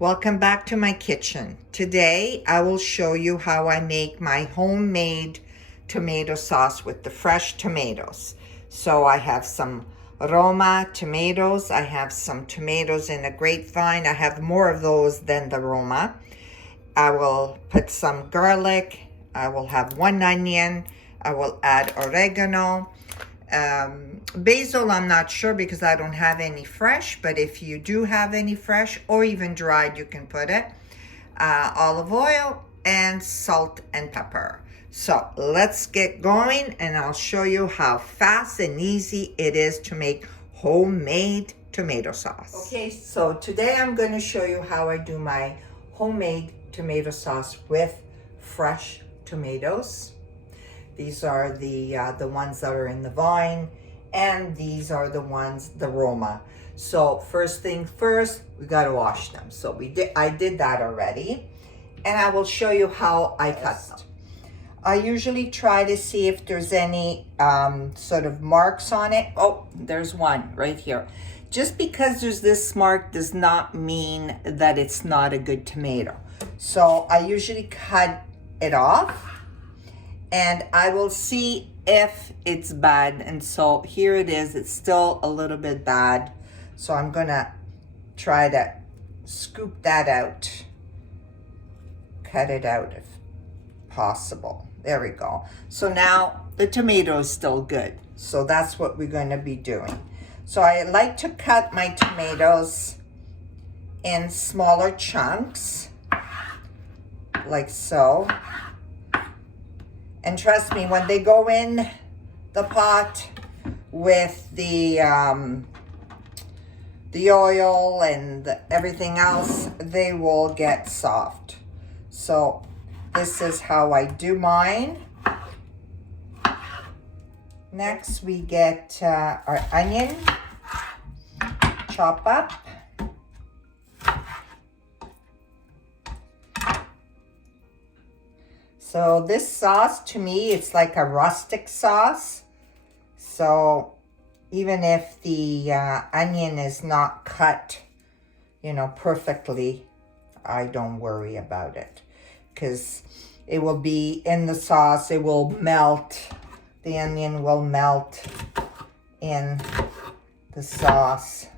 Welcome back to my kitchen. Today I will show you how I make my homemade tomato sauce with the fresh tomatoes. So I have some Roma tomatoes. I have some tomatoes in a grapevine. I have more of those than the Roma. I will put some garlic. I will have 1 onion. I will add oregano. Basil, I'm not sure because I don't have any fresh, but if you do have any fresh or even dried, you can put it. Olive oil and salt and pepper. So let's get going and I'll show you how fast and easy it is to make homemade tomato sauce. Okay, so today I'm going to show you how I do my homemade tomato sauce with fresh tomatoes. These are the ones that are in the vine, and these are the ones, the Roma. So first thing first, we got to wash them. So I did that already, and I will show you how I cut them. I usually try to see if there's any sort of marks on it. Oh, there's one right here. Just because there's this mark does not mean that it's not a good tomato. So I usually cut it off, and I will see if it's bad. And so here it is. It's still a little bit bad. So I'm gonna try to scoop that out, cut it out if possible. There we go. So now the tomato is still good. So that's what we're going to be doing. So I like to cut my tomatoes in smaller chunks, like so. And trust me, when they go in the pot with the oil and everything else, they will get soft. So this is how I do mine. Next, we get our onion, chop up. So this sauce, to me, it's like a rustic sauce. So even if the onion is not cut, perfectly, I don't worry about it. Because it will be in the sauce, it will melt. The onion will melt in the sauce.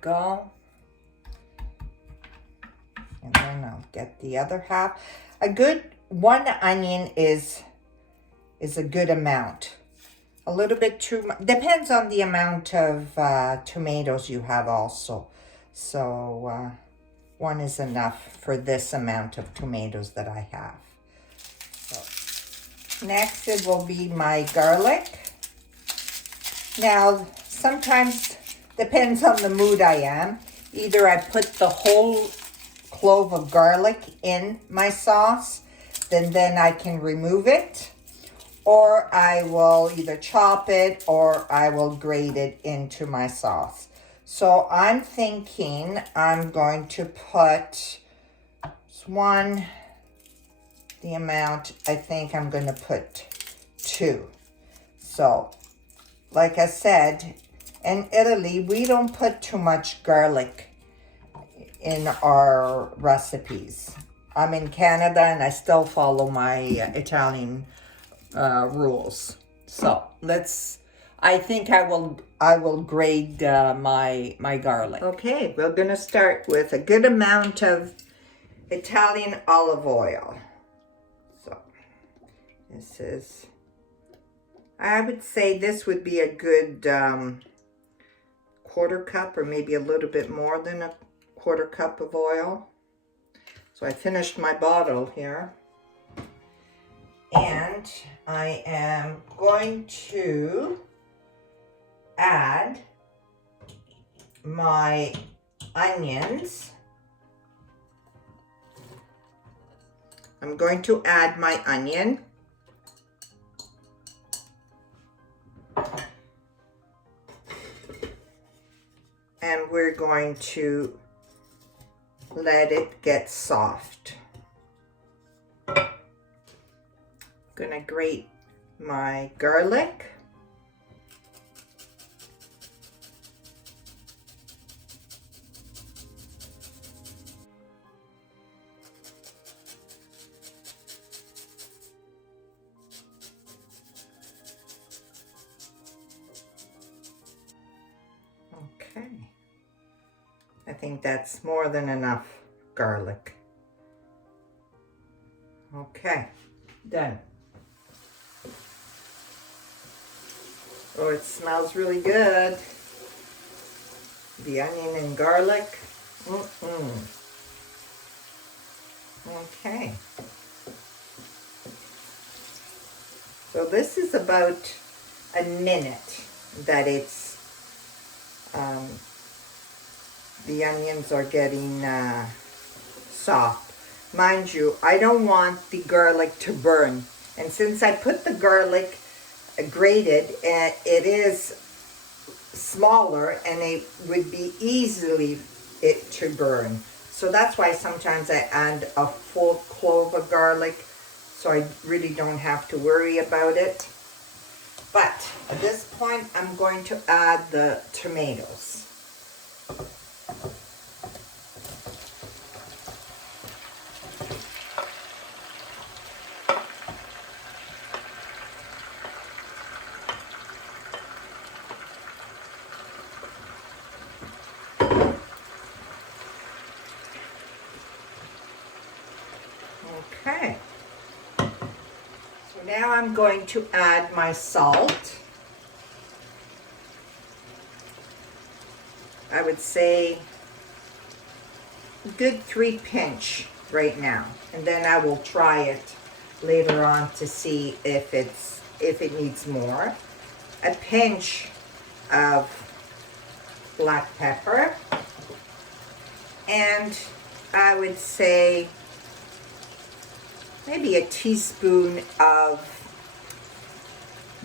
Go, and then I'll get the other half. A good 1 onion is a good amount. A little bit too much depends on the amount of tomatoes you have also. So 1 is enough for this amount of tomatoes that I have. So next it will be my garlic. Now sometimes, depends on the mood I am. Either I put the whole clove of garlic in my sauce, then I can remove it, or I will either chop it or I will grate it into my sauce. So I'm thinking I'm going to put one, the amount, I think I'm going to put 2. So, like I said, in Italy, we don't put too much garlic in our recipes. I'm in Canada and I still follow my Italian rules. So I think I will grade my garlic. Okay, we're gonna start with a good amount of Italian olive oil. So this is, I would say this would be a good 1/4 cup, or maybe a little bit more than a 1/4 cup of oil. So I finished my bottle here. And I am going to add my onions. I'm going to add my onion. going to let it get soft. Gonna grate my garlic. Okay, I think that's more than enough garlic. Okay, done. Oh, it smells really good. The onion and garlic. Okay. So this is about a minute that it's the onions are getting soft. Mind you, I don't want the garlic to burn. And since I put the garlic grated, it is smaller and it would be easily it to burn. So that's why sometimes I add a full clove of garlic, so I really don't have to worry about it. But at this point, I'm going to add the tomatoes. Okay. So now I'm going to add my salt. I would say a good 3 pinch right now, and then I will try it later on to see if it needs more. A pinch of black pepper, and I would say maybe a teaspoon of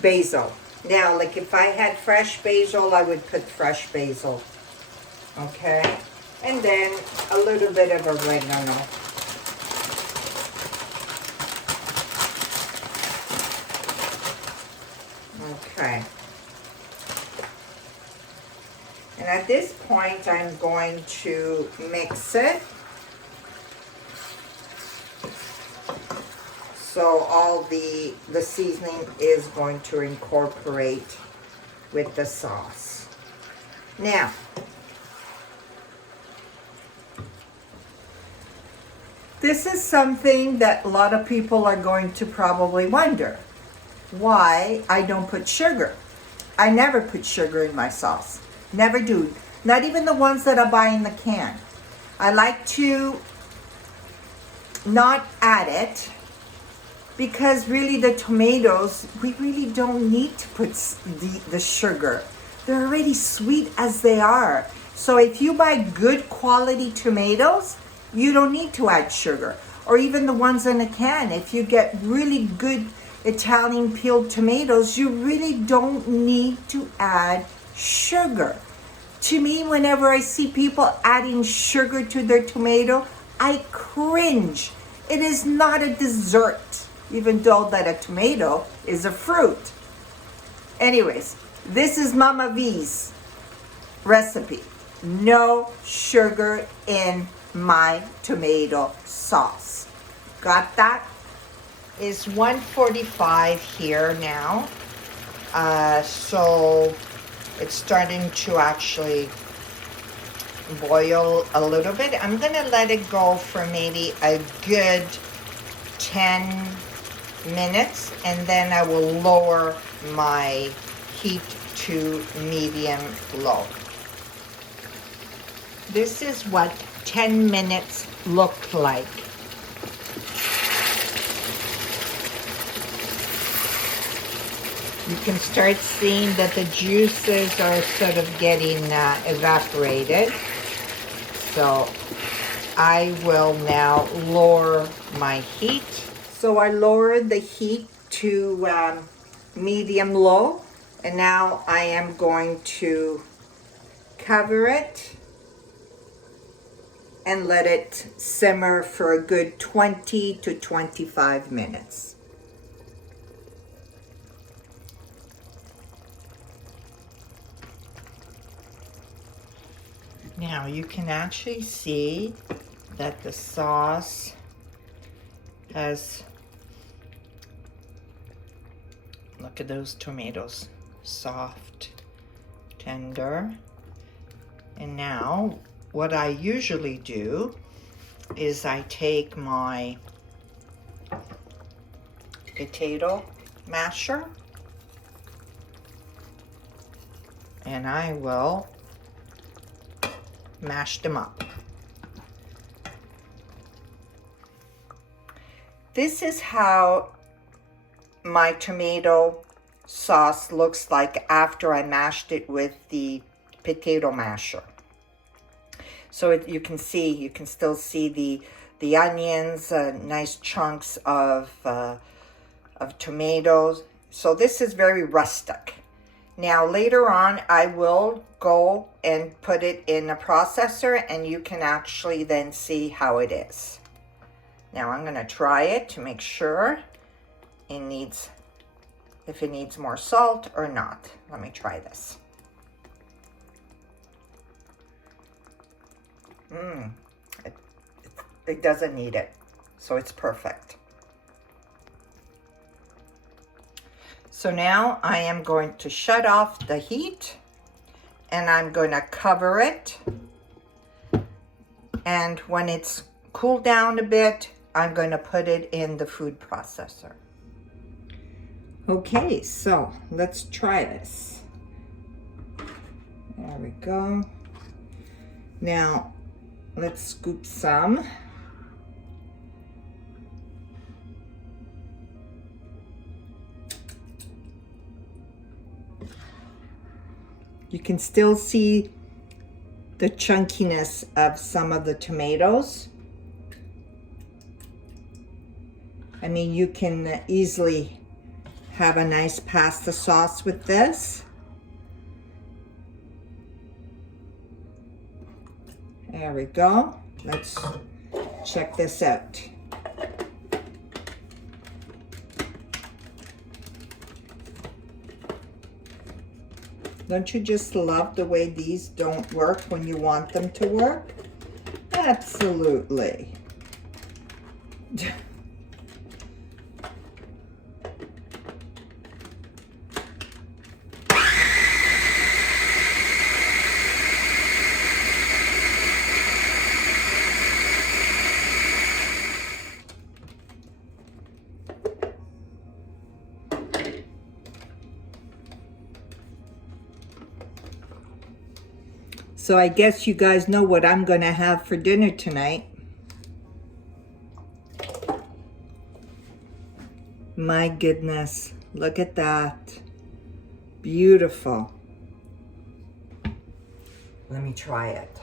basil. Now, like if I had fresh basil, I would put fresh basil. Okay, and then a little bit of oregano. Okay. And at this point, I'm going to mix it. So all the seasoning is going to incorporate with the sauce. Now, this is something that a lot of people are going to probably wonder. Why I don't put sugar. I never put sugar in my sauce. Never do. Not even the ones that I buy in the can. I like to not add it because really the tomatoes, we really don't need to put the sugar. They're already sweet as they are. So if you buy good quality tomatoes, you don't need to add sugar. Or even the ones in a can. If you get really good Italian peeled tomatoes, you really don't need to add sugar. To me, whenever I see people adding sugar to their tomato, I cringe. It is not a dessert, even though that a tomato is a fruit. Anyways, this is Mama V's recipe. No sugar in my tomato sauce. Got that? It's 1:45 here now. So it's starting to actually boil a little bit. I'm gonna let it go for maybe a good 10 minutes, and then I will lower my heat to medium low. This is what 10 minutes look like. You can start seeing that the juices are sort of getting evaporated. So I will now lower my heat. So I lowered the heat to medium low, and now I am going to cover it and let it simmer for a good 20 to 25 minutes. Now you can actually see that the sauce has, look at those tomatoes, soft, tender. And now what I usually do is I take my potato masher and I will mash them up. This is how my tomato sauce looks like after I mashed it with the potato masher. So you can still see the onions, nice chunks of tomatoes. So this is very rustic. Now later on, I will go and put it in a processor and you can actually then see how it is. Now I'm gonna try it to make sure if it needs more salt or not. Let me try this. It doesn't need it, so it's perfect. So now I am going to shut off the heat and I'm going to cover it. And when it's cooled down a bit, I'm going to put it in the food processor. Okay, so let's try this. There we go. Now, let's scoop some. You can still see the chunkiness of some of the tomatoes. I mean, you can easily have a nice pasta sauce with this. There we go. Let's check this out. Don't you just love the way these don't work when you want them to work? Absolutely. So I guess you guys know what I'm going to have for dinner tonight. My goodness, look at that. Beautiful. Let me try it.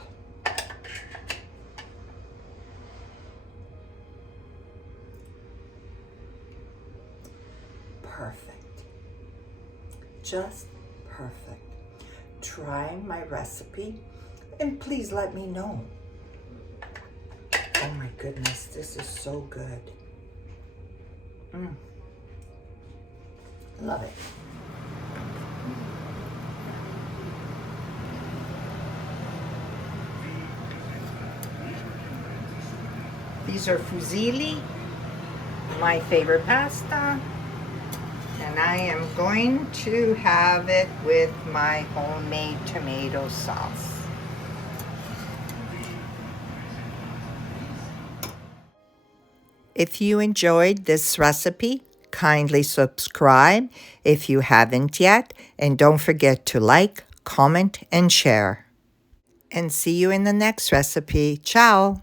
Perfect. Just perfect. Try my recipe and please let me know. Oh my goodness, this is so good. Love it. These are fusilli, my favorite pasta. And I am going to have it with my homemade tomato sauce. If you enjoyed this recipe, kindly subscribe if you haven't yet. And don't forget to like, comment, and share. And see you in the next recipe. Ciao!